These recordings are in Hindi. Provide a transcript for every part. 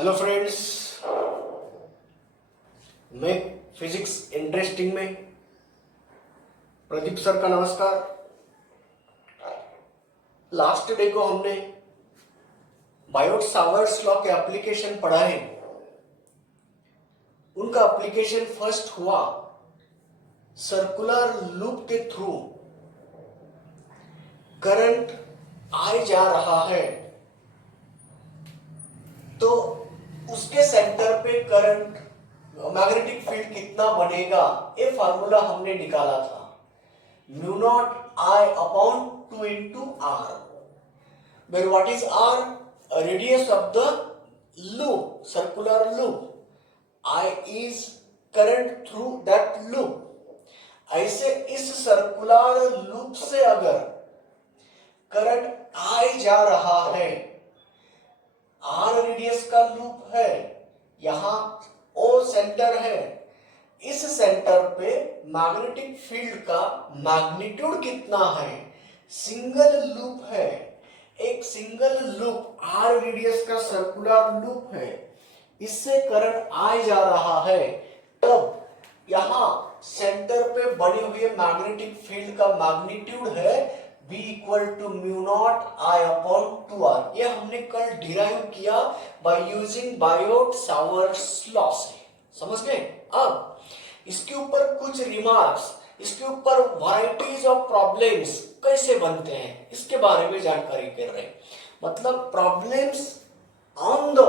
हेलो फ्रेंड्स, मैं फिजिक्स इंटरेस्टिंग में प्रदीप सर का नमस्कार। लास्ट डे को हमने बायोट-सावर्ट्स लॉ के एप्लीकेशन पढ़ा है। उनका एप्लीकेशन फर्स्ट हुआ सर्कुलर लूप के थ्रू करंट आए जा रहा है तो उसके सेंटर पे करंट मैग्नेटिक फील्ड कितना बनेगा, ये फार्मूला हमने निकाला था। Mu naught I upon 2 into r, where what is r? Radius of the loop, circular loop. I is current through that loop. ऐसे इस सर्कुलर लूप से अगर करंट आए जा रहा है, आर रेडियस का लूप है, यहां ओ सेंटर है, इस सेंटर पे मैग्नेटिक फील्ड का मैग्नीट्यूड कितना है? सिंगल लूप है, एक सिंगल लूप आर रेडियस का सर्कुलर लूप है, इससे करंट आए जा रहा है, तब यहां सेंटर पे बने हुए मैग्नेटिक फील्ड का मैग्नीट्यूड है B equal to mu naught I upon 2r। ये हमने कल डिराइव किया बाय यूजिंग बायोट-सावर्ट्स लॉ से, समझ गए? अब इसके ऊपर कुछ रिमार्क्स, इसके ऊपर वैरायटीज ऑफ प्रॉब्लम्स कैसे बनते हैं इसके बारे में जानकारी कर रहे हैं। मतलब problems on the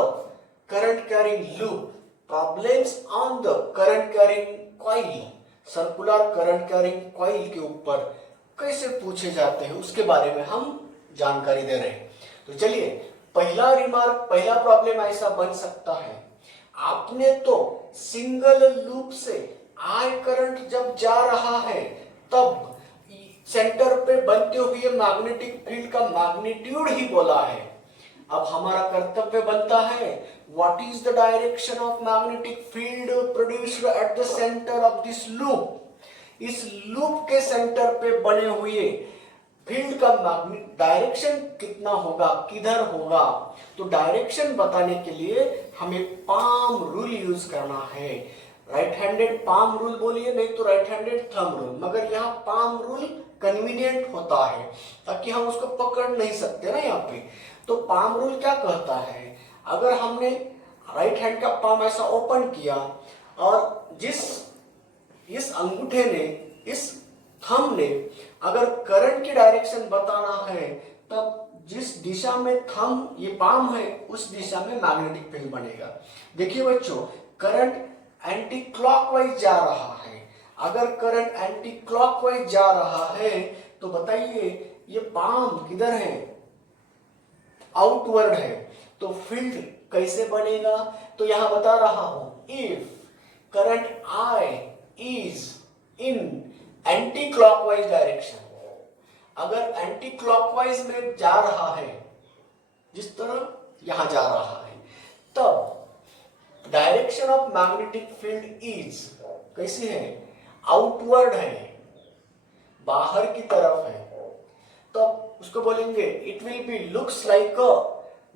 current carrying loop, problems on the current carrying coil, circular current carrying coil के ऊपर कैसे पूछे जाते हैं उसके बारे में हम जानकारी दे रहे हैं। तो चलिए, पहला रिमार्क, पहला प्रॉब्लम ऐसा बन सकता है, आपने तो सिंगल लूप से आई करंट जब जा रहा है तब सेंटर पे बनते हुए मैग्नेटिक फील्ड का मैग्नीट्यूड ही बोला है। अब हमारा कर्तव्य बनता है, what is the direction of magnetic field produced at the centre of this loop. इस लूप के सेंटर पे बने हुए फील्ड का डायरेक्शन कितना होगा, किधर होगा? तो डायरेक्शन बताने के लिए हमें पाम रूल यूज करना है। राइट हैंडेड पाम रूल बोलिए, नहीं तो राइट हैंडेड थंब रूल, मगर यहाँ पाम रूल कन्वीनियंट होता है ताकि हम उसको पकड़ नहीं सकते ना यहाँ पे। तो पाम रूल क्या कहता है, अगर हमने राइट हैंड का पाम ऐसा ओपन किया और इस अंगूठे ने, इस थंब ने अगर करंट की डायरेक्शन बताना है, तब जिस दिशा में थंब ये पाम है उस दिशा में मैग्नेटिक फील्ड बनेगा। देखिए बच्चों, करंट एंटी क्लॉकवाइज जा रहा है। अगर करंट एंटी क्लॉकवाइज जा रहा है तो बताइए ये पाम किधर है? आउटवर्ड है, तो फील्ड कैसे बनेगा? तो यहां बता रहा हूं, if current I is in anti-clockwise direction, अगर एंटी क्लॉकवाइज में जा रहा है, जिस तरह यहां जा रहा है, तब direction of magnetic field is कैसी है? आउटवर्ड है, बाहर की तरफ है। तो उसको बोलेंगे it will be looks like a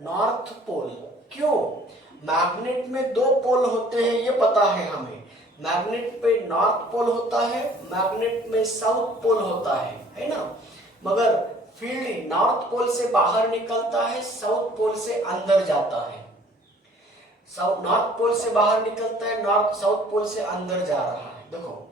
north pole. क्यों? मैग्नेट में दो पोल होते हैं, ये पता है हमें। मैग्नेट पे नॉर्थ पोल होता है, मैग्नेट में साउथ पोल होता है ना? मगर फील्ड नॉर्थ पोल से बाहर निकलता है, साउथ पोल से अंदर जाता है। नॉर्थ पोल से बाहर निकलता है, साउथ पोल से अंदर जा रहा है। देखो,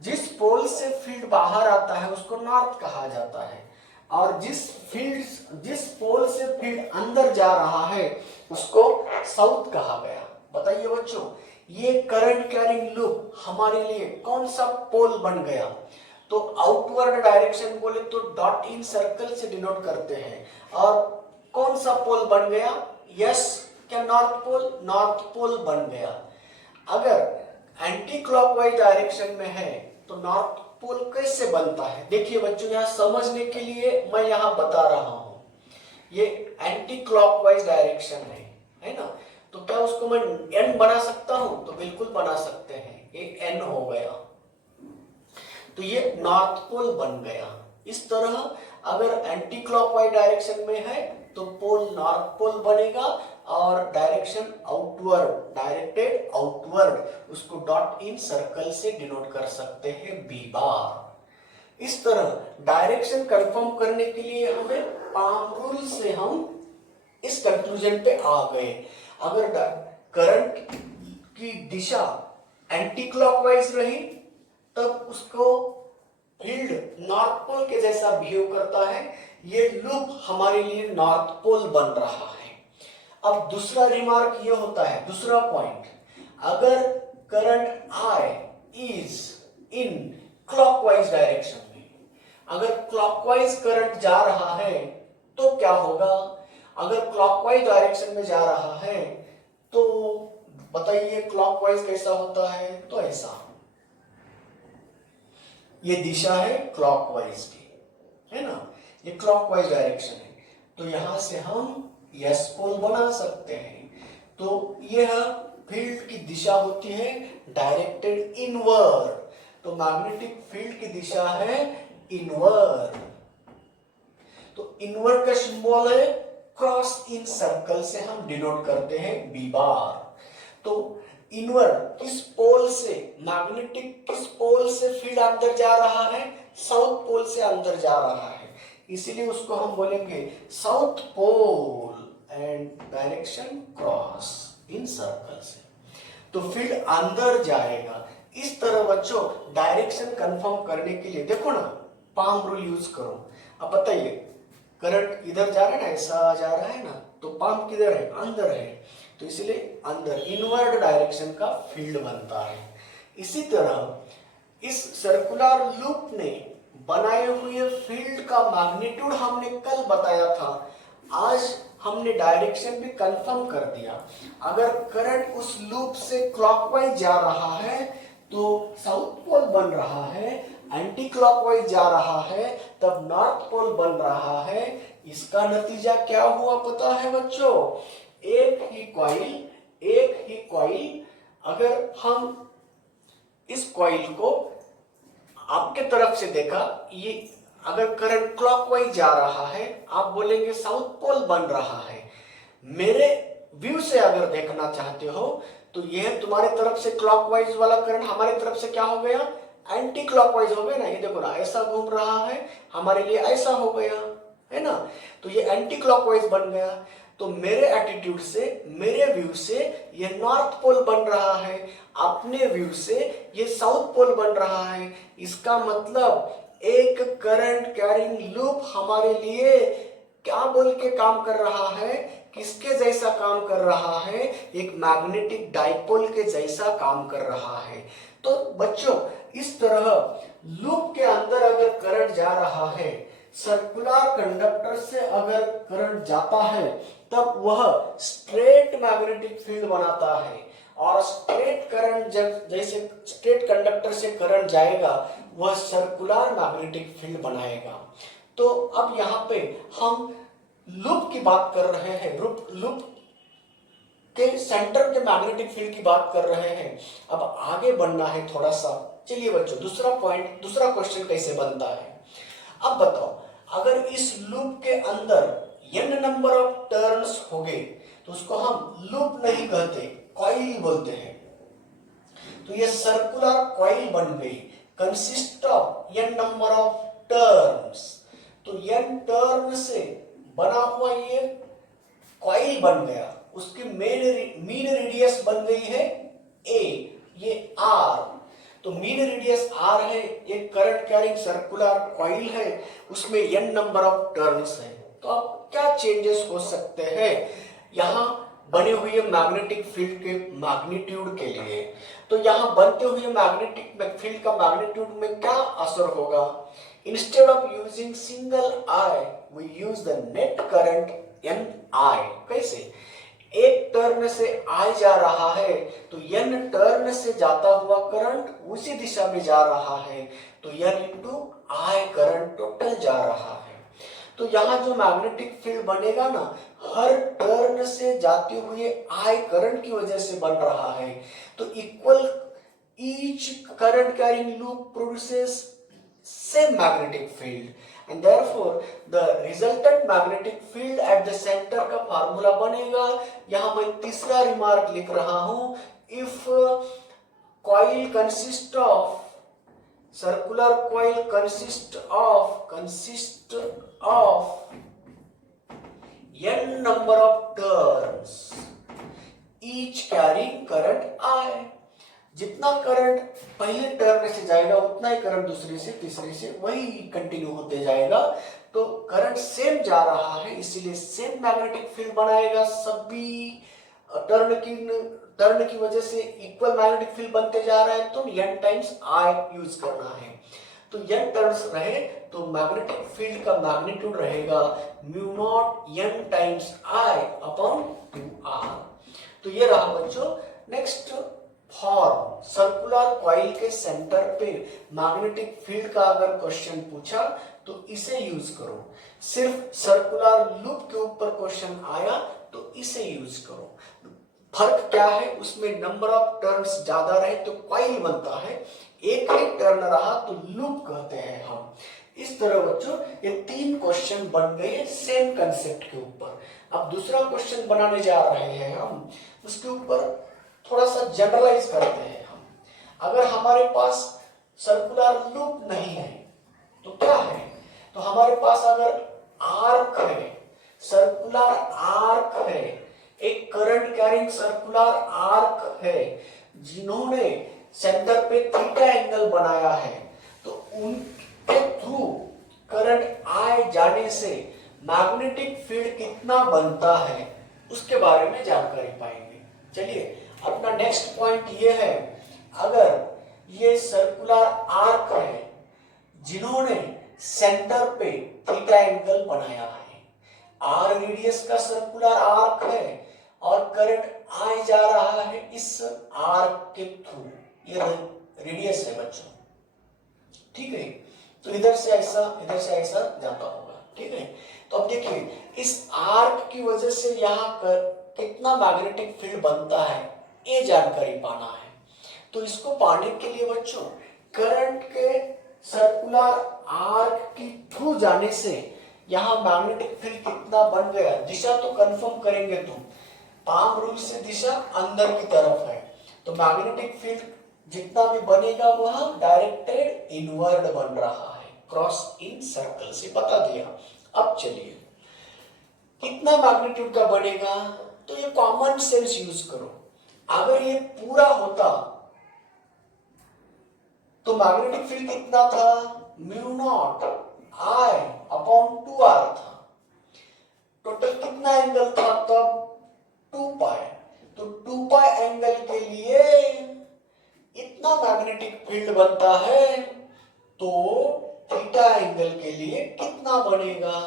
जिस पोल से फील्ड बाहर आता है उसको नॉर्थ कहा जाता है, और जिस पोल से फील्ड अंदर जा रहा है उसको साउथ कहा गया। बताइए बच्चों, ये करंट कैरिंग लूप हमारे लिए कौन सा पोल बन गया? तो आउटवर्ड डायरेक्शन बोले तो डॉट इन सर्कल से डिनोट करते हैं, और कौन सा पोल बन गया? यस, क्या नॉर्थ पोल? नॉर्थ पोल बन गया। अगर एंटी क्लॉकवाइज डायरेक्शन में है तो नॉर्थ पोल कैसे बनता है? देखिए बच्चों, यहाँ समझने के लिए मैं यहाँ बता रहा हूं, ये एंटी क्लॉकवाइज डायरेक्शन है ना? तो क्या उसको मैं एन बना सकता हूं? तो बिल्कुल बना सकते हैं, एक एन हो गया, तो ये नॉर्थ पोल बन गया। इस तरह अगर एंटी क्लॉकवाइज डायरेक्शन में है तो पोल नॉर्थ पोल बनेगा और डायरेक्शन आउटवर्ड, डायरेक्टेड आउटवर्ड, उसको डॉट इन सर्कल से डिनोट कर सकते हैं बी बार। इस तरह डायरेक्शन कंफर्म करने के लिए हमें पाम रूल से हम इस कंक्लूजन पे आ गए। अगर करंट की दिशा एंटी क्लॉकवाइज रही तब उसको फील्ड नॉर्थ पोल के जैसा बिहेव करता है। ये लूप हमारे लिए नॉर्थ पोल बन रहा है। अब दूसरा रिमार्क ये होता है, दूसरा पॉइंट, अगर current I is in clockwise direction में, अगर क्लॉकवाइज करंट जा रहा है तो क्या होगा? अगर क्लॉकवाइज डायरेक्शन में जा रहा है तो बताइए क्लॉकवाइज कैसा होता है? तो ऐसा, ये दिशा है क्लॉकवाइज की, है ना, ये क्लॉकवाइज डायरेक्शन है, तो यहां से हम यस पोल बना सकते हैं। तो यह फील्ड की दिशा होती है डायरेक्टेड इनवर्ड, तो मैग्नेटिक फील्ड की दिशा है इनवर्ड। तो इनवर्ड का सिंबल है क्रॉस इन सर्कल से हम डिनोट करते हैं बी बार। तो इनवर्ड किस पोल से, मैग्नेटिक किस पोल से फील्ड अंदर जा रहा है? साउथ पोल से अंदर जा रहा है, इसीलिए उसको हम बोलेंगे south pole and direction cross in circle से, तो फील्ड अंदर जाएगा। इस तरह बच्चों डायरेक्शन कंफर्म करने के लिए देखो ना, पाम रूल यूज करो। अब बताइए करंट इधर जा रहा है ना, ऐसा जा रहा है ना, तो पाम किधर है? अंदर है, तो इसलिए अंदर इनवर्ड डायरेक्शन का फील्ड बनता है। इसी तरह इस सर्कुलर लूप ने बनाए हुए फील्ड का मैग्नीट्यूड हमने कल बताया था, आज हमने डायरेक्शन भी कंफर्म कर दिया। अगर करंट उस लूप से क्लॉकवाइज जा रहा है तो साउथ पोल बन रहा है, एंटी क्लॉकवाइज जा रहा है तब नॉर्थ पोल बन रहा है। इसका नतीजा क्या हुआ पता है बच्चों? एक ही कॉइल, अगर हम इस कॉइल को आपके तरफ से देखा, ये अगर करंट क्लॉकवाइज जा रहा है आप बोलेंगे साउथ पोल बन रहा है। मेरे व्यू से अगर देखना चाहते हो तो यह तुम्हारे तरफ से क्लॉकवाइज वाला करंट हमारी तरफ से क्या हो गया? एंटी क्लॉकवाइज हो गया ना। ये देखो ना, ऐसा घूम रहा है, हमारे लिए ऐसा हो गया, है ना, तो ये एंटी क्लॉकवाइज बन गया। तो मेरे एटीट्यूड से, मेरे व्यू से ये नॉर्थ पोल बन रहा है, अपने व्यू से ये साउथ पोल बन रहा है। इसका मतलब एक करंट कैरिंग लूप हमारे लिए क्या बोल के काम कर रहा है? किसके जैसा काम कर रहा है? एक मैग्नेटिक डाइपोल के जैसा काम कर रहा है। तो बच्चों इस तरह लूप के अंदर अगर करंट जा रहा है, सर्कुलर कंडक्टर से अगर करंट जाता है तब वह स्ट्रेट मैग्नेटिक फील्ड बनाता है, और स्ट्रेट करंट जब जैसे स्ट्रेट कंडक्टर से करंट जाएगा वह सर्कुलर मैग्नेटिक फील्ड बनाएगा। तो अब यहाँ पे हम लूप की बात कर रहे हैं, लूप के सेंटर के मैग्नेटिक फील्ड की बात कर रहे हैं। अब आगे बढ़ना है थोड़ा सा। चलिए बच्चों दूसरा पॉइंट, दूसरा क्वेश्चन कैसे बनता है? अब बताओ, अगर इस लूप के अंदर n नंबर ऑफ टर्न्स हो गए तो उसको हम लूप नहीं कहते, कॉइल बोलते हैं। तो ये सर्कुलर कॉइल बन गई, consist of n number of turns. तो n टर्न से बना हुआ ये कॉइल बन गया, उसकी मीन रेडियस बन गई है a, ये r। तो मीन रेडियस r है, ये करंट कैरिंग सर्कुलर कॉइल है, उसमें n नंबर ऑफ टर्न्स है। तो अब क्या चेंजेस हो सकते हैं यहाँ बने हुए मैग्नेटिक फील्ड के मैग्नीट्यूड के लिए? तो यहाँ बनते हुए मैग्नेटिक फील्ड का मैग्नीट्यूड में क्या असर होगा? Instead of using single I we use the net current N I. कैसे? एक टर्न से आई जा रहा है तो n टर्न से जाता हुआ करंट उसी दिशा में जा रहा है, तो n into I current total जा रहा है। तो यहाँ जो मैग्नेटिक फील्ड बनेगा ना, हर टर्न से जाते हुए आई करंट की वजह से बन रहा है। तो equal each current carrying loop produces same magnetic field and therefore the resultant magnetic field at the centre का फार्मूला बनेगा। यहां मैं तीसरा रिमार्क लिख रहा हूं, if coil consist of circular coil consists of n number of turns each carrying current I। जितना करंट पहले टर्न से जाएगा उतना ही करंट दूसरे से तीसरे से वही कंटिन्यू होते जाएगा। तो करंट सेम जा रहा है इसीलिए सेम मैग्नेटिक फील्ड बनाएगा। सभी टर्न की वजह से इक्वल मैग्नेटिक फील्ड बनते जा रहा है, तो n टाइम्स I यूज करना है। तो n टर्न्स रहे तो मैग्नेटिक फील्ड का मैग्नीट्यूड रहेगा mu naught n times I upon 2R। तो ये रहा बच्चों नेक्स्ट फॉर्म। सर्कुलर कॉइल के सेंटर पे मैग्नेटिक फील्ड का अगर क्वेश्चन पूछा तो इसे यूज करो। सिर्फ सर्कुलर लूप के ऊपर क्वेश्चन आया तो इसे यूज करो। फर्क क्या है, उसमें नंबर ऑफ टर्न्स ज्यादा रहे तो कॉइल बनता है, एक ही टर्न रहा तो लूप कहते हैं हम। इस तरह बच्चों ये 3 क्वेश्चन बन गए सेम कंसेप्ट के ऊपर। अब दूसरा क्वेश्चन बनाने जा रहे हैं हम, उसके ऊपर थोड़ा सा जनरलाइज करते हैं हम। अगर हमारे पास सर्कुलर लूप नहीं है तो क्या है, तो हमारे पास अगर आर्क है, सर्कुलर आर्क है, एक करंट कैरिंग सर्कुलर आर्क है जिन्होंने सेंटर पे थीटा एंगल बनाया है, तो उनके थ्रू करंट I जाने से मैग्नेटिक फील्ड कितना बनता है उसके बारे में जानकारी पाएंगे। चलिए अपना नेक्स्ट पॉइंट ये है, अगर ये सर्कुलर आर्क है जिन्होंने सेंटर पे थीटा एंगल बनाया है, R रेडियस का सर्कुलर आर्क है और करंट I जा रहा है इस आर्क के थ्रू, ये रेडियस है बच्चों, ठीक है। तो इधर से ऐसा जाता होगा, ठीक है। तो अब देखिए इस आर्क की वजह से यहाँ कितना मैग्नेटिक फील्ड बनता है ये जानकारी पाना है। तो इसको पाने के लिए बच्चों करंट के सर्कुलर आर्क के थ्रू जाने से यहाँ मैग्नेटिक फील्ड कितना बन गया, दिशा तो कंफर्म करेंगे तुम। पाम रूल से दिशा अंदर की तरफ है, तो मैग्नेटिक फील्ड जितना भी बनेगा वह डायरेक्टेड इनवर्ड बन रहा है, क्रॉस इन सर्कल से बता दिया। अब चलिए कितना मैग्नीट्यूड का बनेगा, तो ये कॉमन सेंस यूज करो। अगर ये पूरा होता तो मैग्नेटिक फील्ड कितना था, mu naught I upon 2R था। टोटल कितना एंगल था तब, 2 पाई। तो 2 पाई एंगल के लिए इतना मैग्नेटिक फील्ड बनता है, तो थीटा एंगल के लिए कितना बनेगा,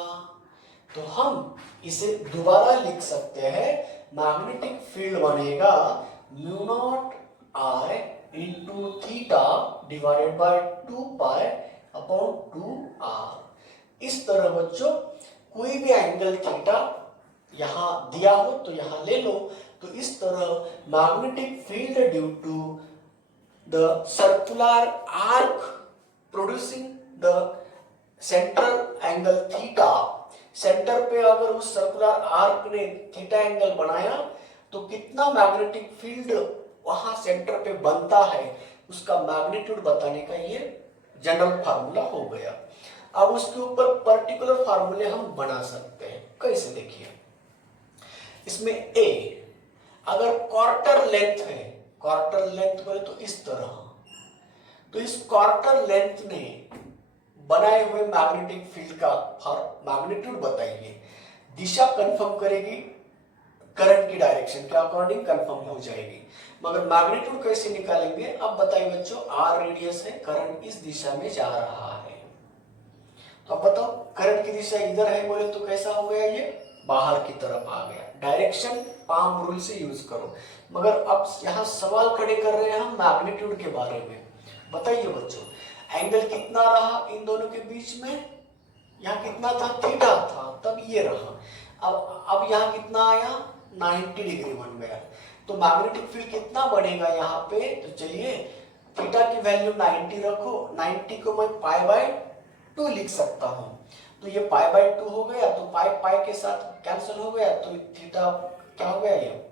तो हम इसे दोबारा लिख सकते हैं। मैग्नेटिक फील्ड बनेगा mu naught I into theta divided by 2 pi upon 2R। इस तरह बच्चों कोई भी एंगल थीटा यहां दिया हो तो यहां ले लो। तो इस तरह magnetic field due to the circular arc producing the centre angle theta, centre पे अगर उस सर्कुलर आर्क ने थीटा एंगल बनाया तो कितना मैग्नेटिक फील्ड वहां सेंटर पे बनता है उसका मैग्नीट्यूड बताने का ये जनरल फार्मूला हो गया। अब उसके ऊपर पर्टिकुलर फार्मूले हम बना सकते हैं। कैसे, देखिए इसमें A अगर क्वार्टर लेंथ है, क्वार्टर लेंथ बोले तो इस तरह, तो इस क्वार्टर लेंथ ने बनाए हुए मैग्नेटिक फील्ड का मैग्नीट्यूड बताइए। दिशा कंफर्म करेगी, करंट की डायरेक्शन के अकॉर्डिंग कंफर्म हो जाएगी, मगर मैग्नीट्यूड कैसे निकालेंगे अब बताइए बच्चों। R रेडियस है, करंट इस दिशा में जा रहा है, तो अब बताओ करंट की दिशा इधर है बोले तो कैसा हो गया, ये बाहर की तरफ आ गया। डायरेक्शन पाम रूल से यूज करो, मगर अब यहाँ सवाल खड़े कर रहे हैं हम मैग्नीट्यूड के बारे में। बताइए बच्चों एंगल कितना रहा इन दोनों के बीच में, यहाँ कितना था, थीटा था, तब ये रहा। अब यहाँ कितना आया, 90 डिग्री बन गया। तो मैग्नेटिक फील्ड कितना बनेगा यहाँ पे, तो चलिए थीटा की वैल्यू 90 रखो, 90 को मैं पाई बाय 2 लिख सकता हूँ। तो ये पाई बाय 2 हो गया, तो पाई पाई के साथ कैंसिल हो गया, तो थीटा क्या हो गया, ये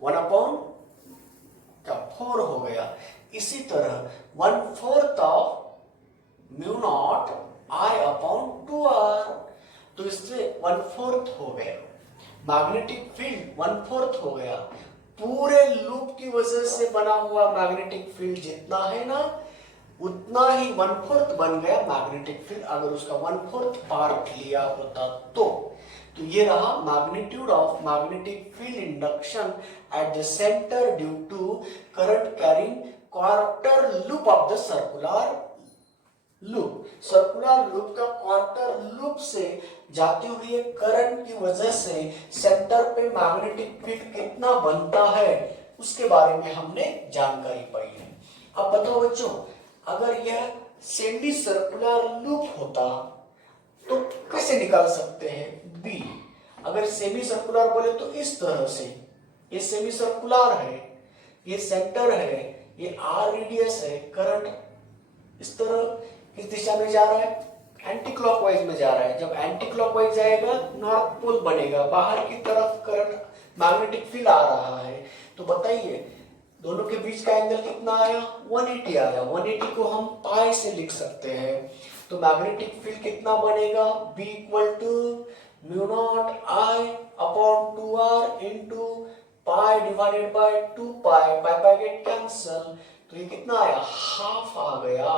1/4 हो गया। इसी तरह 1/4 of mu naught I upon 2r, तो इससे 1/4 हो गया। मैग्नेटिक फील्ड 1/4 हो गया। पूरे लूप की वजह से बना हुआ मैग्नेटिक फील्ड जितना है ना, उतना ही 1/4 बन गया मैग्नेटिक फील्ड, अगर उसका 1/4 पार्ट लिया होता तो ये रहा magnitude of magnetic field induction at the centre due to current carrying quarter loop of the circular loop. Circular loop का क्वार्टर लूप से जाते हुए करंट की वजह से सेंटर पे मैग्नेटिक फील्ड कितना बनता है उसके बारे में हमने जानकारी पाई है। अब बताओ बच्चों, अगर यह सेमी सर्कुलर लूप होता तो कैसे निकाल सकते हैं बी? अगर सेमी सर्कुलर बोले तो इस तरह से, ये सेमी सर्कुलर है, ये सेंटर है, ये आर रेडियस है, करंट इस तरह किस दिशा में जा रहा है, एंटी क्लॉकवाइज में जा रहा है। जब एंटी क्लॉकवाइज जाएगा नॉर्थ पोल बनेगा, बाहर की तरफ करंट मैग्नेटिक फील्ड आ रहा है। तो बताइए दोनों के बीच का एंगल कितना आया, 180 आया। 180 को हम पाई से लिख सकते हैं, तो मैग्नेटिक फील्ड कितना बनेगा, B equal to mu naught I upon 2r into pi divided by 2 pi, pi pi get cancel, तो ये कितना आया, हाफ आ गया।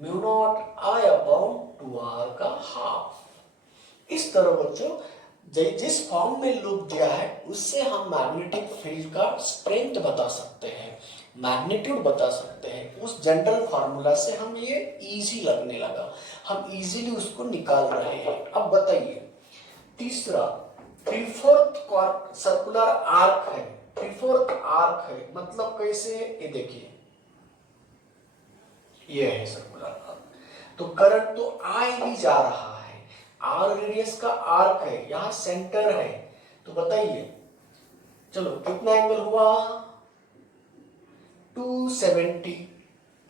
Mu naught I upon 2r का हाफ। इस तरह बच्चों जिस फॉर्म में लूप दिया है उससे हम मैग्नेटिक फील्ड का स्ट्रेंथ बता सकते हैं, मैग्नीट्यूड बता सकते हैं। उस जनरल फार्मूला से हम ये इजी लगने लगा, हम इजीली उसको निकाल रहे हैं। अब बताइए तीसरा 3/4 सर्कुलर आर्क है, 3/4 आर्क है, मतलब कैसे, ये देखिए ये है सर्कुलर आर्क, तो करंट तो आई ही जा रहा है, आर रेडियस का आर्क है, यहां सेंटर है, तो बताइए चलो कितना एंगल हुआ, 270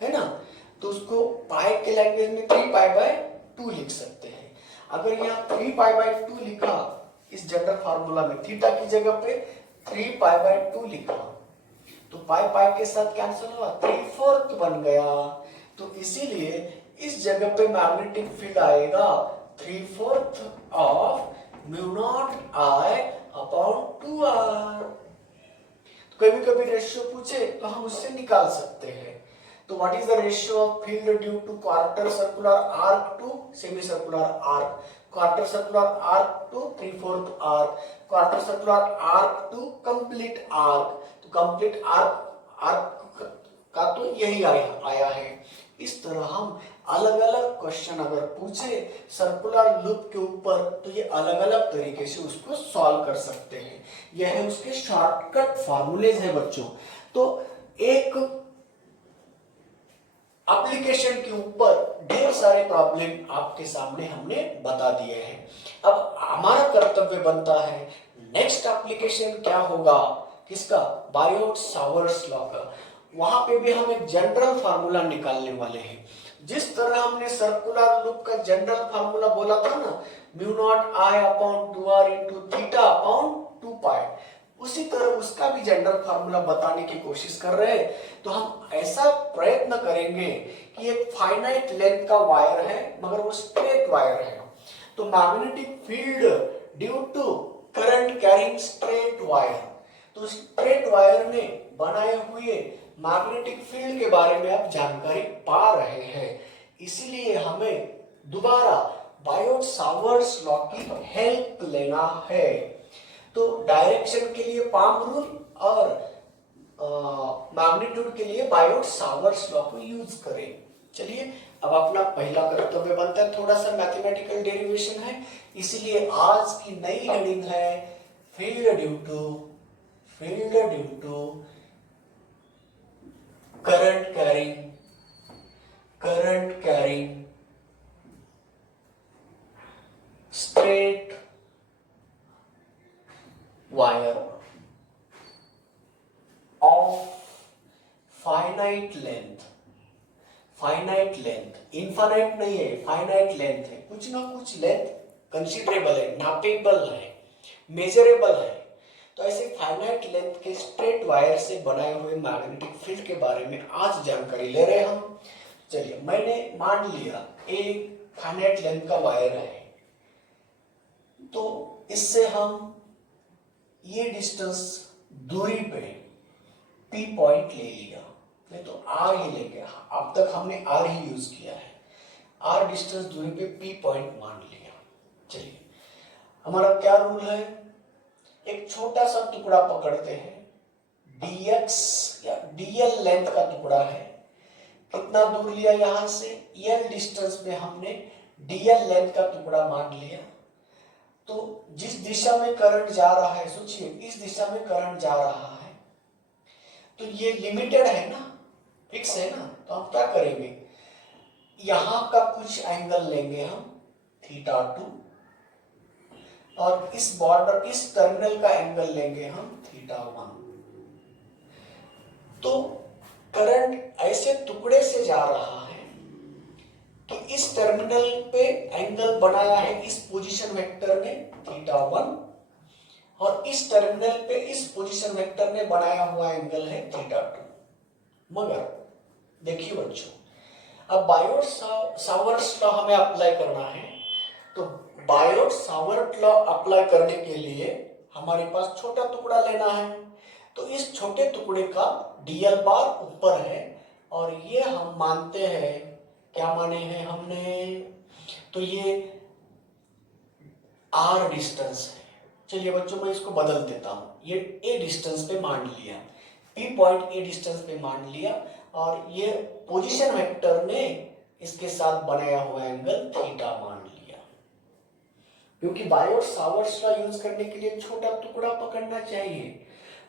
है ना, तो उसको पाई के लैंग्वेज में 3 पाई बाय 2 लिख सकते हैं। अगर यहाँ 3 पाई बाय 2 लिखा इस जनरल फार्मूला में, थीटा की जगह पे 3 पाई बाय 2 लिखा, तो पाई पाई के साथ कैंसिल हुआ, 3/4 बन गया। तो इसीलिए इस जगह पे मैग्नेटिक फील्ड आएगा 3/4 of mu naught I upon 2r। तो कभी कभी रेशियो पूछे तो हम उससे निकाल सकते हैं। तो what is the ratio of field due to quarter circular arc to semi circular arc, quarter circular arc to 3/4 arc, quarter circular arc to complete arc, तो कंप्लीट आर्क का तो यही आया है। इस तरह हम अलग अलग क्वेश्चन अगर पूछे सर्कुलर लूप के ऊपर तो ये अलग अलग तरीके से उसको सॉल्व कर सकते हैं। यह है उसके शॉर्टकट फार्मूलेज है बच्चों। तो एक एप्लीकेशन के ऊपर ढेर सारे प्रॉब्लम आपके सामने हमने बता दिए हैं। अब हमारा कर्तव्य बनता है नेक्स्ट एप्लीकेशन क्या होगा, किसका, बायोट सावर्ट्स लॉ का। वहां पे भी हम एक जनरल फार्मूला निकालने वाले हैं। जिस तरह हमने सर्कुलर लूप का जनरल फार्मूला बोला था ना, mu naught I upon 2r into theta upon 2 pi, उसी तरह उसका भी जनरल फार्मूला बताने की कोशिश कर रहे हैं। तो हम ऐसा प्रयत्न करेंगे कि एक फाइनाइट लेंथ का वायर है मगर वो स्ट्रेट वायर है, तो magnetic field due to current carrying straight wire, तो स्ट्रेट वायर में बनाए हुए मैग्नेटिक फील्ड के बारे में आप जानकारी पा रहे हैं। इसीलिए हमें दोबारा बायोट सावर्ट्स लॉ की हेल्प लेना है। तो डायरेक्शन के लिए पाम रूल और मैग्नीट्यूड के लिए बायोट सावर्ट्स लॉ को यूज करें। चलिए अब अपना पहला कर्तव्य बनता है, थोड़ा सा मैथमेटिकल डेरिवेशन है, इसलिए आज की नई हेडिंग है field due to current carrying straight wire of finite length infinite नहीं है, फाइनाइट लेंथ है, कुछ ना कुछ लेंथ कंसीडरेबल है, नापेबल है, मेजरेबल है। तो ऐसे फाइनाइट लेंथ के स्ट्रेट वायर से बनाए हुए मैग्नेटिक फील्ड के बारे में आज जानकारी ले रहे हैं हम। चलिए, मैंने मान लिया एक फाइनाइट लेंथ का वायर है, तो इससे हम ये डिस्टेंस दूरी पे P पॉइंट ले लिया, नहीं तो R ही लेंगे, अब तक हमने R ही यूज किया है। R डिस्टेंस दूरी पे P पॉइंट मान लिया। चलिए, हमारा क्या रूल है, एक छोटा सा टुकड़ा पकड़ते हैं, dx या dl लेंथ का टुकड़ा है, कितना दूर लिया यहां से, l डिस्टेंस पे हमने dl लेंथ का टुकड़ा मान लिया। तो जिस दिशा में करंट जा रहा है, सोचिए इस दिशा में करंट जा रहा है, तो ये लिमिटेड है ना, फिक्स है ना, तो हम क्या करेंगे, यहां का कुछ एंगल लेंगे हम θ2, और इस बॉर्डर, इस टर्मिनल का एंगल लेंगे हम θ1। तो करंट ऐसे टुकड़े से जा रहा है कि इस टर्मिनल पे एंगल बनाया है इस पोजीशन वेक्टर ने θ1, और इस टर्मिनल पे इस पोजीशन वेक्टर ने बनाया हुआ एंगल है θ2। मगर देखिए बच्चों, अब बायोट सावर्ट्स लॉ हमें अप्लाई करना है। तो बायोट सावर्ट लॉ अप्लाई करने के लिए हमारे पास छोटा टुकड़ा लेना है। तो इस छोटे टुकड़े का dl बार ऊपर है, और ये हम मानते हैं, क्या माने हैं हमने, तो ये r डिस्टेंस है। चलिए बच्चों, मैं इसको बदल देता हूं, ये a डिस्टेंस पे मान लिया, P पॉइंट a डिस्टेंस पे मान लिया, और ये पोजीशन वेक्टर ने इसके साथ बनाया हुआ एंगल थीटा मान लिया। क्योंकि बायोट सावर्ट्स लॉ यूज करने के लिए छोटा टुकड़ा पकड़ना चाहिए।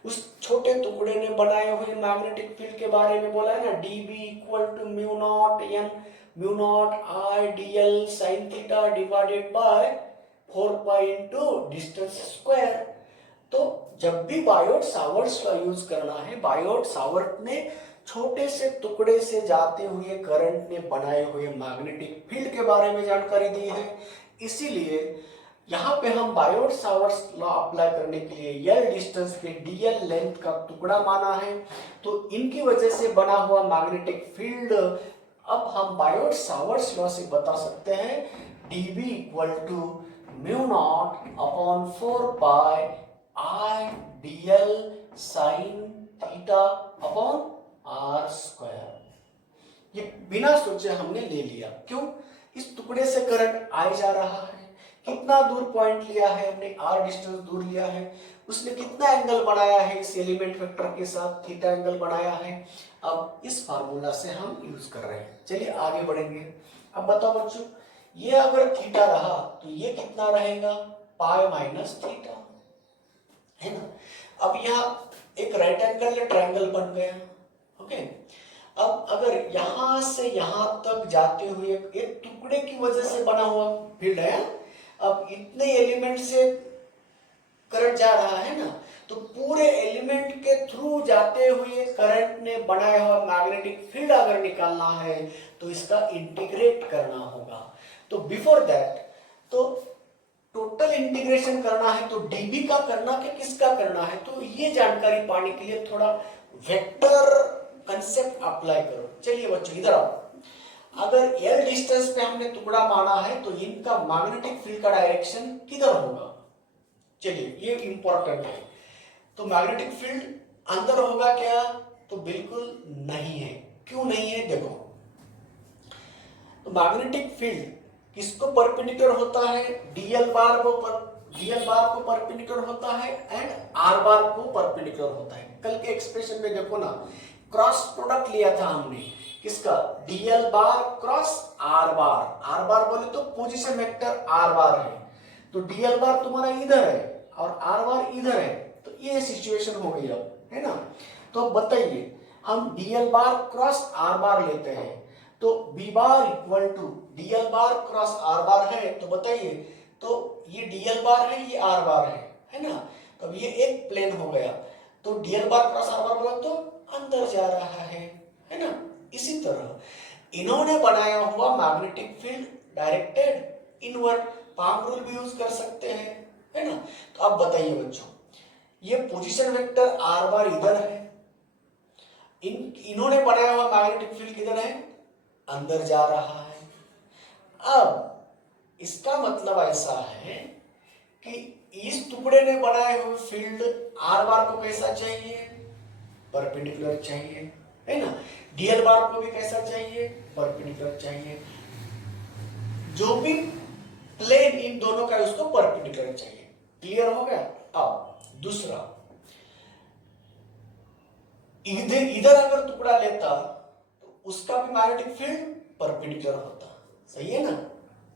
उस छोटे टुकड़े ने बनाए हुए मैग्नेटिक फील्ड के बारे में बोला है ना, dB equal to mu naught n mu naught I dl sin theta divided by 4 pi into distance square. तो जब भी बायोट सावर्ट्स लॉ यूज करना है, बायोट सावर्ट ने छोटे से टुकड़े से जाते हुए करंट ने बनाए हुए मैग्नेटिक फील्ड के बारे में जानकारी दी है। इसीलिए यहाँ पे हम बायोट सावर्ट्स लॉ अप्लाई करने के लिए L डिस्टेंस पे dl लेंथ का टुकड़ा माना है। तो इनकी वजह से बना हुआ मैग्नेटिक फील्ड अब हम बायोट सावर्ट्स लॉ से बता सकते हैं, dB equal to mu naught upon 4 pi I dl sine theta upon r square. ये बिना सोचे हमने ले लिया। क्यों? इस टुकड़े से करंट I जा रहा है, कितना दूर पॉइंट लिया है हमने, r डिस्टेंस दूर लिया है, उसने कितना एंगल बनाया है इस एलिमेंट वेक्टर के साथ, थीटा एंगल बनाया है। अब इस फार्मूला से हम यूज कर रहे हैं। चलिए आगे बढ़ेंगे। अब बताओ बच्चों, ये अगर थीटा रहा तो ये कितना रहेगा, पाई माइनस थीटा, है ना। अब यहाँ एक राइट एंगल या ट्रायंगल बन गया। ओके, अब अगर यहां से यहां तक जाते हुए एक टुकड़े की वजह से बना हुआ फील्ड है, अब इतने एलिमेंट से करंट जा रहा है ना, तो पूरे एलिमेंट के थ्रू जाते हुए करंट ने बनाया हुआ मैग्नेटिक फील्ड अगर निकालना है तो इसका इंटीग्रेट करना होगा। तो बिफोर दैट, तो टोटल इंटीग्रेशन करना है तो डीबी का करना कि किसका करना है, तो ये जानकारी पाने के लिए थोड़ा वेक्टर कंसेप्ट अप्लाई करो। चलिए बच्चों इधर आओ। अगर L डिस्टेंस पे हमने टुकड़ा माना है तो इनका मैग्नेटिक फील्ड का डायरेक्शन किधर होगा, चलिए ये इंपॉर्टेंट है। तो मैग्नेटिक फील्ड अंदर होगा क्या, तो बिल्कुल नहीं है। क्यों नहीं है, देखो, तो मैग्नेटिक फील्ड किसको परपेंडिकुलर होता है, डीएल बार को परपेंडिकुलर होता है एंड आर बार को परपेंडिकुलर होता है। कल के एक्सप्रेशन में देखो ना, क्रॉस प्रोडक्ट लिया था हमने, किसका, डीएल बार क्रॉस आर बार बोले तो पोजीशन वेक्टर आर बार है, तो डीएल बार तुम्हारा इधर है और आर बार इधर है, तो ये सिचुएशन हो गई अब, है ना। तो बताइए, हम dl bar cross r bar लेते हैं, तो B bar equal to dl bar cross r bar है, तो बताइए, तो ये डीएल बार है, ये आर बार है ना। तो ये एक प्लेन हो गया, तो डीएल बार क्रॉस आर बार बोला तो अंदर जा रहा है ना। इसी तरह इन्होंने बनाया हुआ magnetic field directed inward, palm rule भी यूज कर सकते हैं, है ना। तो अब बताइए बच्चों, ये पोजीशन वेक्टर आर बार इधर है, इन्होंने बनाया हुआ मैग्नेटिक फील्ड किधर है, अंदर जा रहा है। अब इसका मतलब ऐसा है कि इस टुकड़े ने बनाए हुए फील्ड आर बार को कैसा चाहिए, परपेंडिकुलर चाहिए, है ना। डीएल बार को भी कैसा चाहिए, परपेंडिकुलर चाहिए। जो भी प्लेन इन दोनों का उसको परपेंडिकुलर चाहिए। क्लियर हो गया। अब दूसरा, इधर अगर टुकड़ा लेता तो उसका भी मैग्नेटिक फील्ड परपेंडिकुलर होता, सही है ना।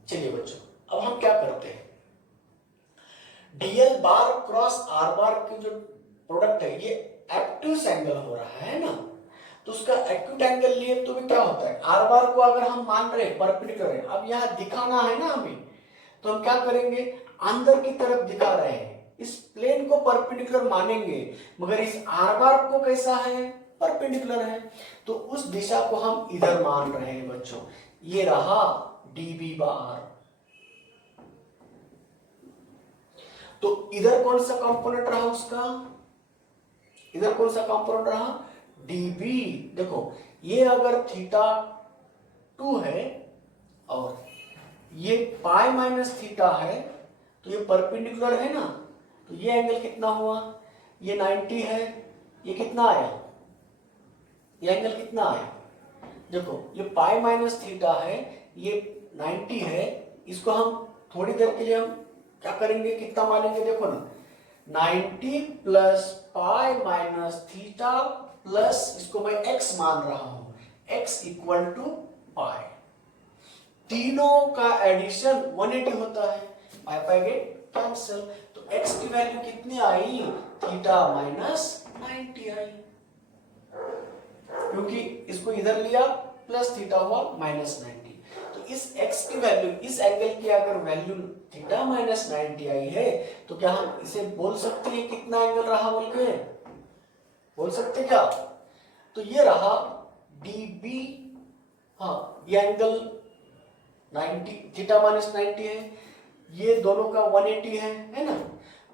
चलिए बच्चों, अब हम क्या करते हैं, डीएल बार क्रॉस आर बार की जो प्रोडक्ट है ये एक्यूट एंगल हो रहा है ना, तो उसका एक्यूट एंगल लिए तो भी क्या होता है, आर बार को अगर हम मान रहे हैं परपेंडिकुलर है, अब यहां दिखाना है ना हमें, तो हम क्या करेंगे, अंदर की तरफ दिखा रहे हैं, इस प्लेन को परपेंडिकुलर मानेंगे, मगर इस आर बार को कैसा है, परपेंडिकुलर है, तो उस दिशा को हम इधर मान रहे हैं बच्चों। ये रहा डीबी बार। तो इधर कौन सा कंपोनेंट रहा उसका, इधर कौन सा कंपोनेंट रहा, डीबी। देखो ये अगर थीटा 2 है और ये पाई माइनस थीटा है, तो ये परपेंडिकुलर है ना, तो ये एंगल कितना हुआ, ये 90 है, ये कितना आया, ये एंगल कितना आया, देखो ये पाई माइनस थीटा है, ये 90 है, इसको हम थोड़ी देर के लिए हम क्या करेंगे, कितना मानेंगे, देखो ना 90 plus pi minus theta plus इसको मैं x मान रहा हूं, x इक्वल टू पाई, तीनों का एडिशन 180 होता है, पाई पाई गेट कैंसिल, तो x की वैल्यू कितनी आई, थीटा माइनस 90 आई, क्योंकि इसको इधर लिया प्लस थीटा हुआ माइनस 90, तो इस x की वैल्यू, इस एंगल की अगर वैल्यू थीटा माइनस 90 आई है, तो क्या हम इसे बोल सकते हैं कितना एंगल रहा, बोल के बोल सकते क्या, तो ये रहा dB, हाँ ये एंगल 90 थीटा माइनस 90 है, ये दोनों का 180 है ना,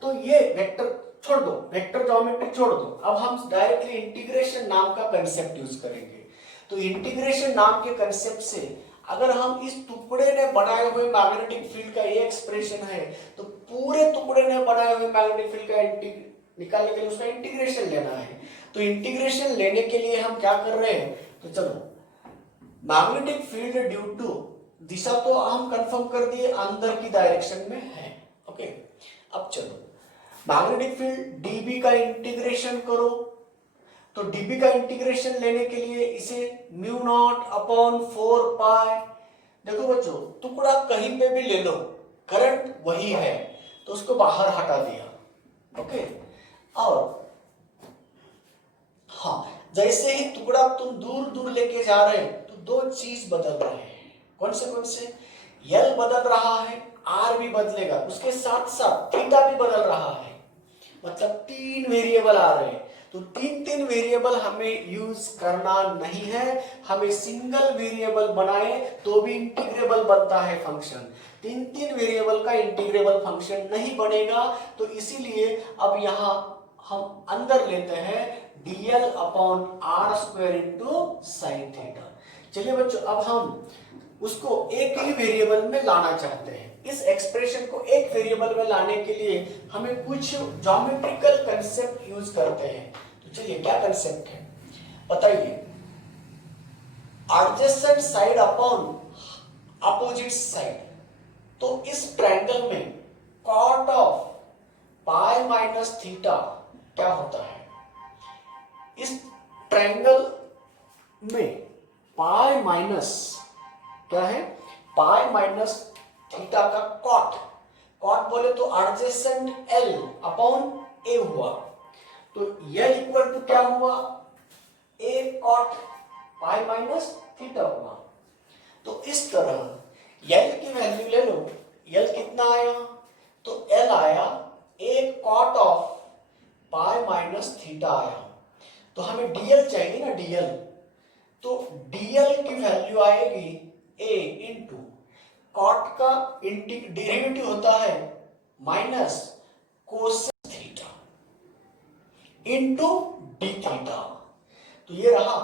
तो ये वेक्टर छोड़ दो, वेक्टर ज्योमेट्री छोड़ दो, अब हम डायरेक्टली इंटीग्रेशन नाम का कंसेप्ट यूज करेंगे। तो इंटीग्रेशन नाम के कंसेप्ट से अगर हम इस टुकड़े ने बनाए हुए मैग्नेटिक फील्ड का ये एक्सप्रेशन है, तो पूरे टुकड़े ने बनाए हुए मैग्नेटिक फील्ड का निकालने के लिए उसका इंटीग्रेशन लेना है। तो इंटीग्रेशन लेने के लिए हम क्या कर रहे हैं, तो चलो मैग्नेटिक फील्ड ड्यू टू, दिशा तो हम कंफर्म कर दिए अंदर की डायरेक्शन में है, ओके। अब चलो मैग्नेटिक फील्ड डीबी का इंटीग्रेशन करो, तो डीबी का इंटीग्रेशन लेने के लिए इसे म्यू नॉट अपॉन 4 पाई, देखो बच्चों टुकड़ा कहीं पे भी ले लो, करंट वही है, तो उसको बाहर हटा दिया, ओके। और हाँ, जैसे ही टुकड़ा तुम दूर दूर लेके जा रहे हैं, तो दो चीज बदल रहे हैं, कौन से, L बदल रहा है, R भी बदलेगा, उसके साथ साथ थीटा भी बदल रहा है, मतलब 3 वेरिएबल आ रहे हैं। तो 3 वेरिएबल हमें यूज करना नहीं है, हमें सिंगल वेरिएबल बनाए तो भी इंटीग्रेबल बनता है फंक्शन, 3 वेरिएबल का इंटीग्रेबल फंक्शन नहीं बनेगा, तो इसीलिए अब यहां हम अंदर लेते हैं dl upon r square into sine theta. चलिए बच्चों, अब हम उसको एक ही वेरिएबल में लाना चाहते हैं, इस एक्सप्रेशन को एक वेरिएबल में लाने के लिए हमें कुछ ज्योमेट्रिकल कंसेप्ट यूज करते हैं। तो चलिए क्या कंसेप्ट है बताइए, adjacent side upon opposite side, तो इस ट्रायंगल में cot of pi minus theta क्या होता है, इस ट्रायंगल में पाई माइनस क्या है, पाई माइनस थीटा का कॉट, कॉट बोले तो एडजेसेंट L अपॉन A हुआ, तो L इक्वल टू क्या हुआ, A cot pi minus theta हुआ। तो इस तरह L की वैल्यू ले लो, L कितना आया, तो L आया A cot of pi minus theta आया, तो हमें DL चाहिए ना, DL, तो dl की वैल्यू आएगी a इंटू कॉट का डेरिवेटिव होता है minus cosec theta into D theta. तो ये रहा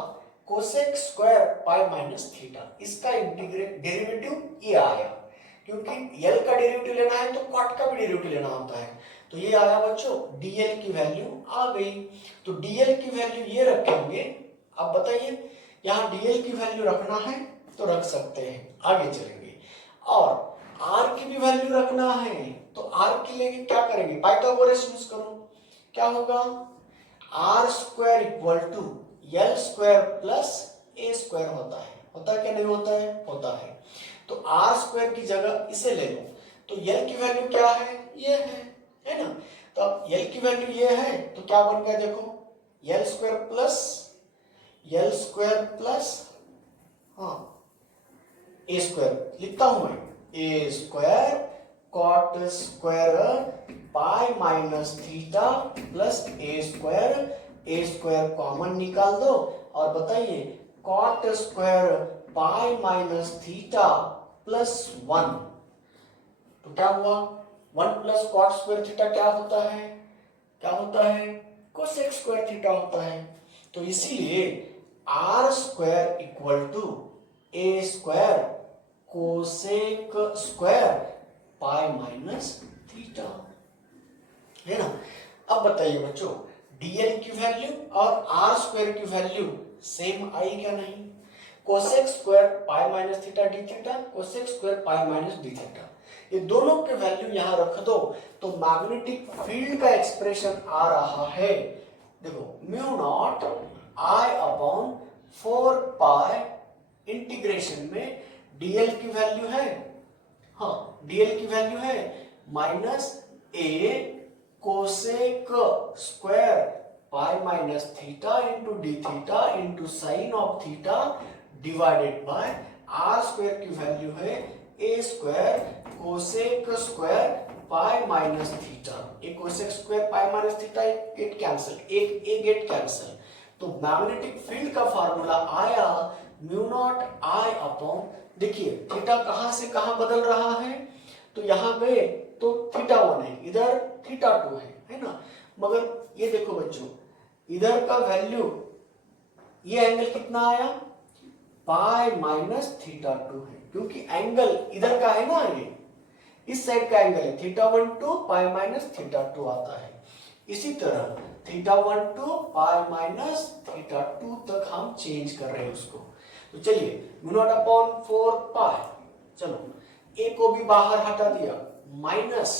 cosec square pi minus theta, इसका इंटीग्रेट डेरिवेटिव ये आया, क्योंकि l का डेरिवेटिव लेना है तो कॉट का भी डेरिवेटिव लेना होता है। तो ये आया बच्चों, dl की वैल्यू आ गई। तो dl की वैल्यू ये रखेंगे। अब बताइए, यहाँ dl की वैल्यू रखना है तो रख सकते हैं, आगे चलेंगे। और r की भी वैल्यू रखना है तो r के लिए क्या करेंगे, पाइथागोरस यूज करो। क्या होगा, R square equal to L square plus A square होता है क्या नहीं होता है, होता है। तो आर स्क्वायर की जगह इसे ले लो, तो एल की वैल्यू क्या है, ये है ना। तो अब एल की वैल्यू ये है तो क्या बन गया, देखो एल स्क्वायर प्लस हाँ ए स्क्वायर लिखता हूं मैं, A square cot square pi minus theta plus A square common निकाल दो और बताइए cot square pi minus theta plus 1। तो क्या हुआ, 1 प्लस कॉट स्क्वायर थीटा क्या होता है, कोसेक स्क्वायर थीटा होता है। तो इसीलिए R square equal to A square cosec square pi minus theta, है ना। अब बताइए बच्चों, dl की वैल्यू और r स्क्वायर की वैल्यू सेम आई क्या नहीं। Cosec square pi minus theta D theta, cosec square pi minus D theta, ये दोनों के वैल्यू यहां रख दो तो मैग्नेटिक फील्ड का एक्सप्रेशन आ रहा है। देखो mu naught I upon 4 pi integration में dl की वैल्यू है, हाँ dl की वैल्यू है minus A cosec square pi minus theta into D theta into sine of theta divided by R square की वैल्यू है A square cosec square pi minus theta. एक cosec square pi minus theta get cancel, एक ए गेट कैंसिल। तो मैग्नेटिक फील्ड का फार्मूला आया म्यू नॉट आई अपॉन, देखिए थीटा कहां से कहां बदल रहा है, तो यहां गए तो थीटा 1 है, इधर थीटा 2 है ना। मगर ये देखो बच्चों, इधर का वैल्यू ये एंगल कितना आया, पाई माइनस थीटा 2 है, क्योंकि एंगल इधर का है ना, ये इस साइड का एंगल है, थीटा 1 2 पाई माइनस थीटा 2 आता है। इसी तरह थीटा 1 2 पाई माइनस थीटा 2 तक हम चेंज कर रहे हैं उसको। तो चलिए म्यू नॉट अपॉन 4 पाई, चलो ए को भी बाहर हटा दिया, माइनस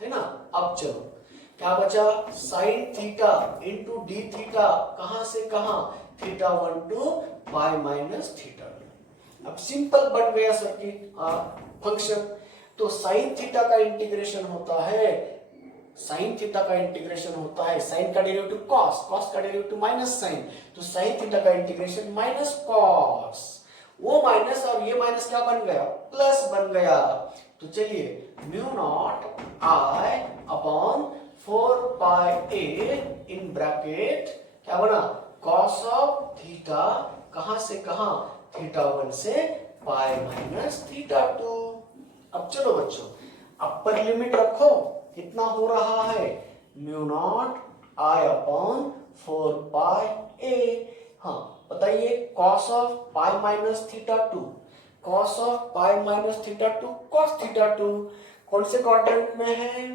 है ना। अब चलो क्या बचा, sine theta into D theta, कहां से कहां, थीटा 1 2 पाई माइनस थीटा 2। अब सिंपल बन गया सर्किट फंक्शन। तो साइन थीटा का इंटीग्रेशन होता है, साइन थीटा का इंटीग्रेशन होता है, साइन का डेरिवेटिव कॉस, कॉस का डेरिवेटिव माइनस साइन, तो साइन थीटा का इंटीग्रेशन माइनस कॉस, वो माइनस और ये माइनस क्या बन गया, प्लस बन गया। तो चलिए mu naught I upon 4 pi A in bracket क्या बना, कॉस ऑफ थीटा, कहां से कहां, थीटा 1 से पाई माइनस थीटा 2। अब चलो बच्चों अपर लिमिट रखो, कितना हो रहा है, mu naught I upon 4 pi ए। हाँ बताइए cos of pi minus theta 2, cos of pi minus theta 2 cos theta 2, कौन से क्वाड्रेंट में है,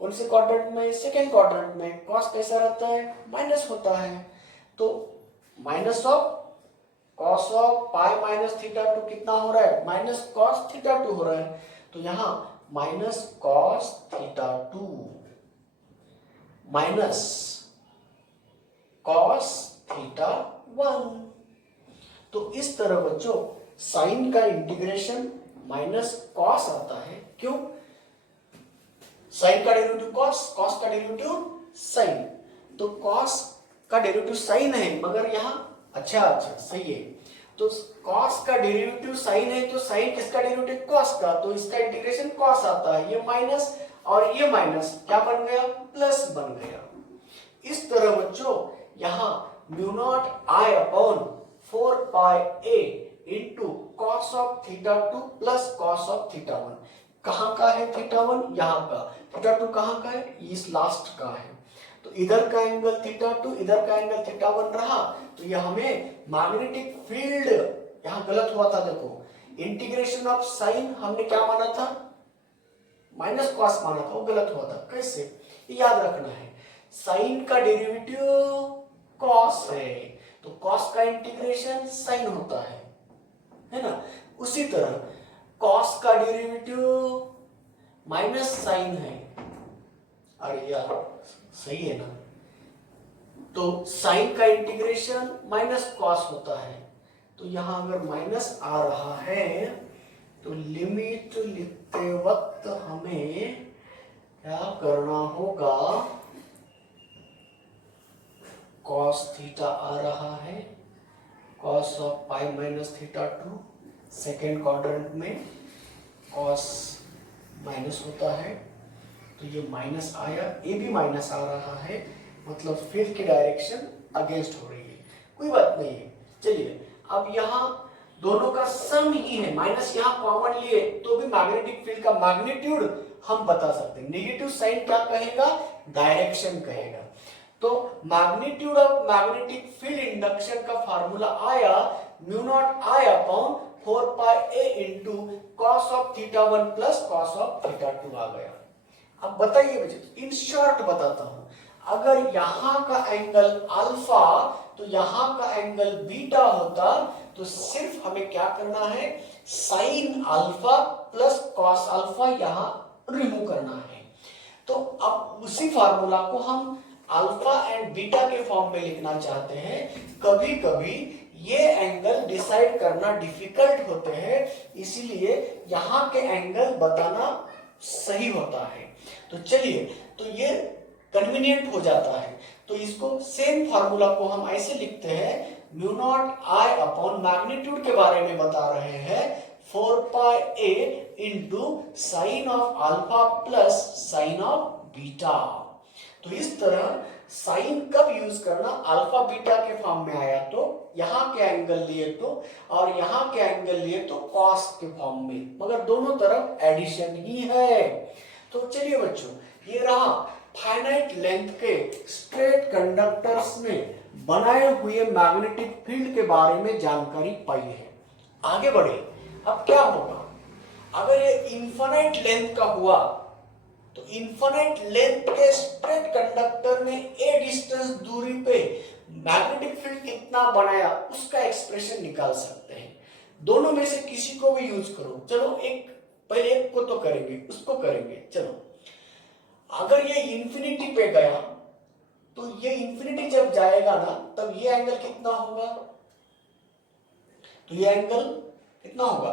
कौन से क्वाड्रेंट में, सेकेंड क्वाड्रेंट में। कॉस कैसा रहता है, माइनस होता है, तो minus of cos of pi minus theta 2 कितना हो रहा है, माइनस कॉस थीटा 2 हो रहा है। तो यहां minus cos theta 2 minus cos theta 1। तो इस तरह बच्चों साइन का इंटीग्रेशन माइनस कॉस आता है, क्यों, साइन का डेरिवेटिव कॉस, कॉस का डेरिवेटिव साइन, तो कॉस का डेरिवेटिव साइन है, मगर यहां अच्छा सही है। तो कॉस का डेरिवेटिव साइन है, तो साइन किसका डेरिवेटिव, कॉस का, तो इसका इंटीग्रेशन कॉस आता है, ये माइनस और ये माइनस क्या बन गया, प्लस बन गया। इस तरह बच्चों यहां mu naught I upon 4 pi a into cos of theta 2 plus cos of theta 1। कहाँ का है थीटा 1? यहाँ का। थीटा 2 कहाँ का है? इस लास्ट का है। तो इधर का एंगल थीटा 2, इधर का एंगल थीटा 1 रहा। तो ये हमें मैग्नेटिक फील्ड, यहाँ गलत हुआ था देखो, इंटीग्रेशन ऑफ साइन हमने क्या माना था? माइनस कॉस माना था, वो गलत हुआ था। कैसे? याद रखना है, साइन का डेरिवेटिव कॉस है, तो कॉस का इंटीग्रेशन साइन होता है ना। उसी तरह कॉस का डेरिवेटिव माइनस साइन है। अरे यार सही है ना। तो साइन का इंटीग्रेशन माइनस कॉस होता है। तो यहां अगर माइनस आ रहा है तो लिमिट लिखते वक्त हमें क्या करना होगा? कॉस थीटा आ रहा है, cos of pi minus theta 2, second quadrant में कॉस माइनस होता है, तो ये माइनस आया, ये भी माइनस आ रहा है, मतलब फील्ड की डायरेक्शन अगेंस्ट हो रही है। कोई बात नहीं है। चलिए अब यहाँ दोनों का सम ही है, माइनस यहाँ कॉमन लिए तो भी मैग्नेटिक फील्ड का मैग्नीट्यूड हम बता सकते हैं। नेगेटिव साइन क्या कहेगा? डायरेक्शन कहेगा। तो magnitude of magnetic field induction का फार्मूला आया mu naught I upon 4 pi A into cos of theta 1 plus cos of theta 2 आ गया। अब बताइए बच्चे, इन शॉर्ट बताता हूं, अगर यहां का एंगल अल्फा तो यहां का एंगल बीटा होता, तो सिर्फ हमें क्या करना है? Sine alpha plus cos alpha यहां रिमूव करना है। तो अब उसी फार्मूला को हम अल्फा एंड बीटा के फॉर्म में लिखना चाहते हैं। कभी कभी ये एंगल डिसाइड करना डिफिकल्ट होते हैं, इसीलिए यहां के एंगल बताना सही होता है। तो चलिए, तो ये कन्वीनियंट हो जाता है। तो इसको सेम फार्मूला को हम ऐसे लिखते हैं, mu naught I upon magnitude के बारे में बता रहे हैं 4 pi A into sine of alpha plus sine of beta. तो इस तरह साइन कब यूज करना? अल्फा बीटा के फॉर्म में आया तो यहां के एंगल लिए तो, और यहां के एंगल लिए तो कॉस के फॉर्म में, मगर दोनों तरफ एडिशन ही है। तो चलिए बच्चों, ये रहा फाइनाइट लेंथ के स्ट्रेट कंडक्टर्स में बनाए हुए मैग्नेटिक फील्ड के बारे में जानकारी पाई है। आगे बढ़े, अब क्या होगा अगर ये इनफाइनाइट लेंथ का हुआ? तो इनफाइनाइट लेंथ के स्ट्रेट कंडक्टर में ए डिस्टेंस दूरी पे मैग्नेटिक फील्ड कितना बनाया उसका एक्सप्रेशन निकाल सकते हैं। दोनों में से किसी को भी यूज करो। चलो एक पहले एक को तो करेंगे, उसको करेंगे। चलो, अगर ये इंफिनिटी पे गया तो ये इंफिनिटी जब जाएगा ना, तब ये एंगल कितना होगा? तो ये एंगल कितना होगा?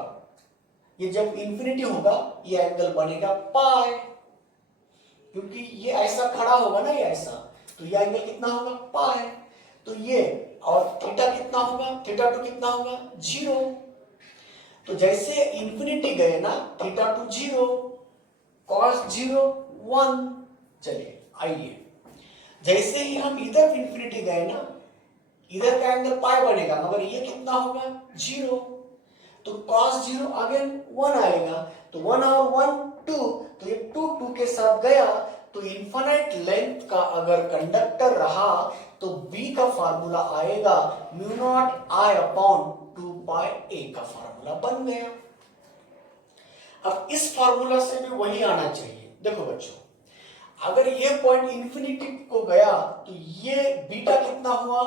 ये जब इंफिनिटी होगा ये एंगल बनेगा पाई, क्योंकि ये ऐसा खड़ा होगा ना, ये ऐसा, तो ये एंगल कितना होगा? पाई। तो ये और थीटा कितना होगा? थीटा 2 कितना होगा? 0। तो जैसे इंफिनिटी गए ना, थीटा 2 0, कॉस 0 1। चलिए आइए, जैसे ही हम इधर इंफिनिटी गए ना, इधर का एंगल पाई बनेगा, मगर ये कितना होगा? 0। तो cos 0 अगेन 1 आएगा, तो 1 और 1 2, तो ये 2 2 के साथ गया। तो इनफाइनाइट लेंथ का अगर कंडक्टर रहा तो B का फार्मूला आएगा mu naught I upon 2 pi A का फार्मूला बन गया। अब इस फार्मूला से भी वही आना चाहिए। देखो बच्चों, अगर ये पॉइंट इंफिनिटी को गया तो ये बीटा कितना हुआ?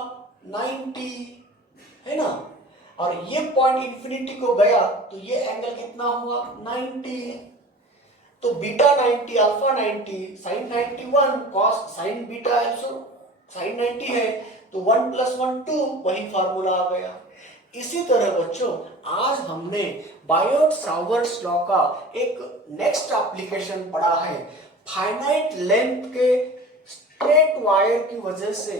90, है ना। और ये पॉइंट इंफिनिटी को गया तो ये एंगल कितना हुआ? 90। तो beta 90, alpha 90, sine 91, cos sine beta also sine 90 है, तो 1 + 1 2, वही फार्मूला आ गया। इसी तरह बच्चों, आज हमने बायोट-सावर्ट्स लॉ का एक नेक्स्ट एप्लीकेशन पढ़ा है। फाइनाइट लेंथ के स्ट्रेट वायर की वजह से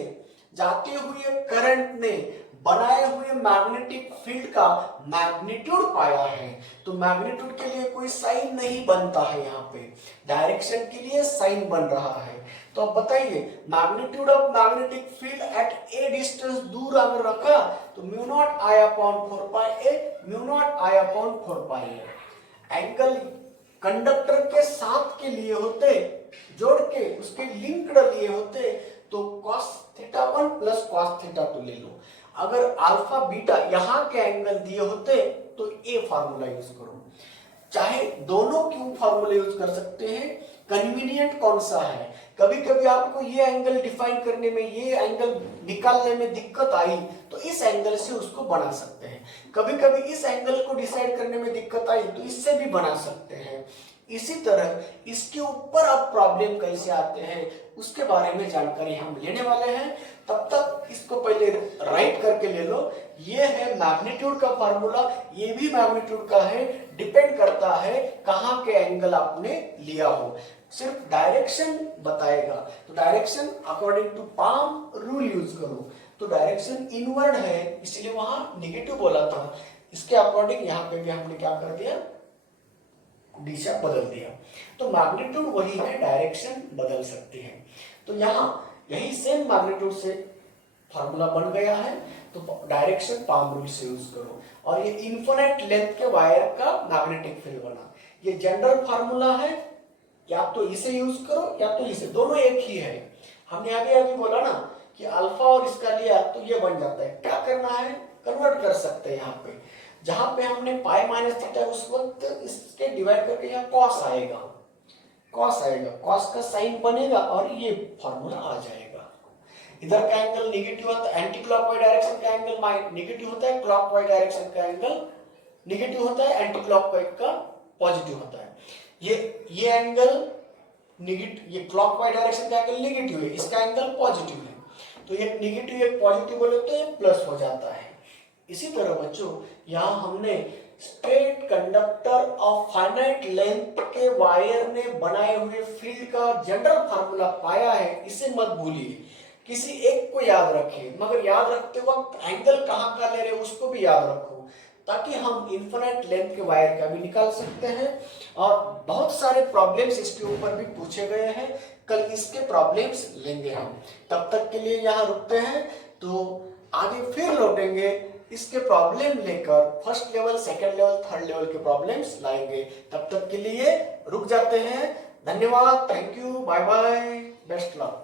जाते हुए करंट ने बनाए हुए मैग्नेटिक फील्ड का मैग्नीट्यूड पाया है। तो मैग्नीट्यूड के लिए कोई साइन नहीं बनता है, यहाँ पे डायरेक्शन के लिए साइन बन रहा है। तो अब बताइए magnitude of magnetic field at A distance, दूर अगर रखा तो mu naught I upon 4 pi A, mu naught I upon 4 pi A. Angle conductor के साथ के लिए होते, जोड़ के उसके लिंक्ड लिए होते तो cos theta 1 plus cos theta 2 ले लो। अगर अल्फा बीटा यहाँ के एंगल दिए होते तो ए फार्मूला यूज करो। चाहे दोनों क्यों फार्मूला यूज कर सकते हैं, कन्वीनियंट कौन सा है। कभी कभी आपको ये एंगल डिफाइन करने में, ये एंगल निकालने में दिक्कत आई तो इस एंगल से उसको बना सकते हैं। कभी कभी इस एंगल को डिसाइड करने में दिक्कत आई तो इससे भी बना सकते हैं। इसी तरह इसके ऊपर अब प्रॉब्लम कैसे आते हैं उसके बारे में जानकारी हम लेने वाले हैं। तब तक इसको पहले राइट करके ले लो। ये है मैग्नीट्यूड का फार्मूला, ये भी मैग्नीट्यूड का है, डिपेंड करता है कहाँ के एंगल आपने लिया हो, सिर्फ डायरेक्शन बताएगा। तो direction according to palm rule use करो। तो डायरेक्शन इनवर्ड है इसलिए वहां निगेटिव बोला था, इसके अकॉर्डिंग यहाँ पे भी हमने क्या कर दिया, दिशा बदल दिया। तो मैग्नीट्यूड वही है, डायरेक्शन बदल सकती है। तो यहाँ यही सेम मैग्नीट्यूड से फार्मूला बन गया है। तो डायरेक्शन पाम रूल से यूज करो। और ये इन्फिनिट लेंथ के वायर का मैग्नेटिक फील्ड बना, ये जनरल फार्मूला है, या तो इसे यूज करो या तो इसे, दोनों एक ही है। हमने आगे अभी बोला ना कि अल्फा और इसका लिया तो ये बन जाता है। क्या करना है, कन्वर्ट कर सकते हैं। यहाँ पे जहां पे हमने पाई माइनस थीटा उस वक्त इसके डिवाइड करके यहाँ कॉस आएगा, कॉस आएगा, कॉस का साइन बनेगा और ये फॉर्मूला आ जाएगा। इधर का एंगल निगेटिव होता है, एंटी क्लॉकवाइज डायरेक्शन का एंगल निगेटिव होता है, क्लॉकवाइज डायरेक्शन का एंगल निगेटिव होता है, एंटी क्लॉकवाइज का पॉजिटिव होता है। ये एंगल निगेटिव, ये क्लॉकवाइज डायरेक्शन का एंगल निगेटिव है, इसका एंगल पॉजिटिव है। तो एक निगेटिव एक पॉजिटिव बोले तो ये प्लस हो जाता है। इसी तरह बच्चों यहाँ हमने straight conductor of finite length के वायर ने बनाए हुए फील्ड का जनरल फार्मूला पाया है। इसे मत भूलिए, किसी एक को याद रखिए, मगर याद रखते वक्त एंगल कहाँ का ले रहे उसको भी याद रखो, ताकि हम इन्फिनिट लेंथ के वायर का भी निकाल सकते हैं। और बहुत सारे प्रॉब्लम्स इसके ऊपर भी पूछे गए हैं, कल इसके प्रॉब्लम्स लेंगे हम। तब तक के लिए यहाँ रुकते हैं, तो आगे फिर लौटेंगे, इसके प्रॉब्लम लेकर first level, second level, third level के प्रॉब्लम्स लाएंगे। तब तक के लिए रुक जाते हैं। धन्यवाद, thank you, bye bye, best luck.